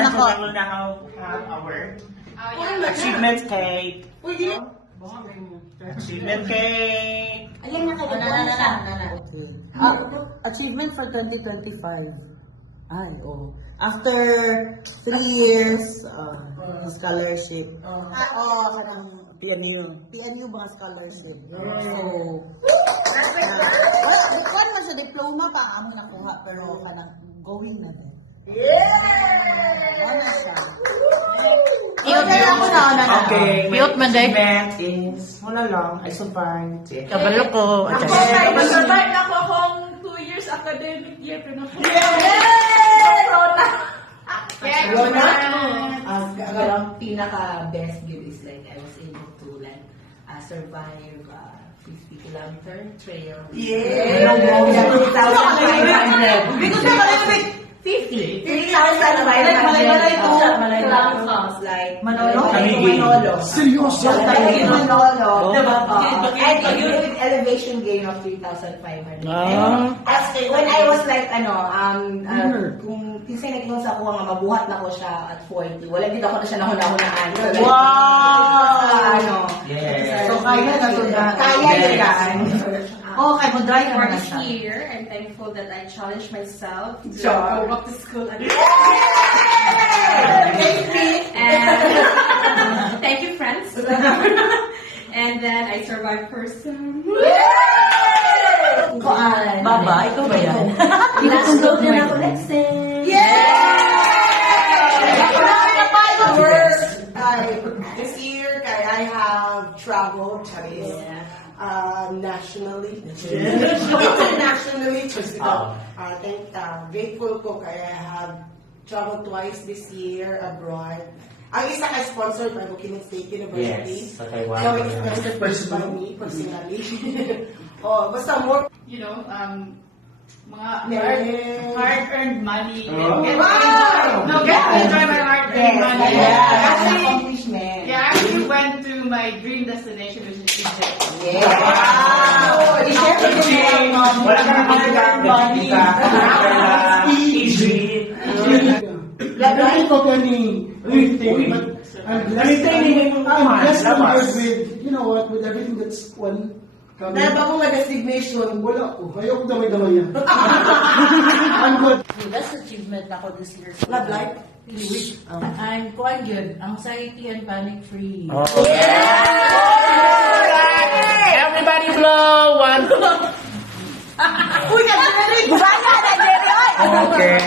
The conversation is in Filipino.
anak ko. We will now have our achievement cake. Achievement cake. Ayan na kayo. Okay. Achievement for 2025. Ay, oh. After 3 years, scholarship. Kanang PNU ba scholarship? So, bukan man siya diploma pa amo nakuha pero kanang going na din. Ano siya? Okay. Cute man, day. Achievement is, wala lang, I survived. Kabalo ko. Survive na ko akong 2 years academic year. Pero Corona. Ang pinaka-best gift is like I was able to like survive 50-kilometer trail. Yeah! 3,500. Because na malamig. 50. 3,500. Like Manolo? Manolo. Seryoso? Manolo. Diba? And with elevation gain of 3,500. As when I was like kung kisay naging sa kuha nga mabuhat na ko siya at 40. Wala gid ako na siya nahuna-hunaan. Wow! Yes. So, kaya na to na. Kaya yan. Oh, kaya mo drive For na this siya. year, I'm thankful that I challenged myself to Sure. go back to school again. And thank you, friends. And then I survived person. Baba, ikaw ba yan? Ilasog na ako next time. This year, I have traveled nationally, internationally. I think grateful ko kaya I have traveled twice this year abroad. Ang isa ay sponsored by Bukidnon State University. Yes, sa Taiwan. So it's sponsored by me personally. Basta more. You know, mga Yeah. hard-earned money. Oh. No, get to enjoy my hard-earned money. Accomplishment. Yeah, I actually went to my dream destination, which is Egypt. Wow! I-share ko din yung Wala ka naman Egypt. Lagi ko kani everything. I'm blessed with, you know what, with everything that's one. Dahil ba kung designation, Wala ko. Ayok damay-damay yan. I'm good. Best achievement ako this year. love life. I'm quite good. Anxiety and panic free. Everybody blow one. Uy, nagsigaling! Baya na, Jerry! Okay.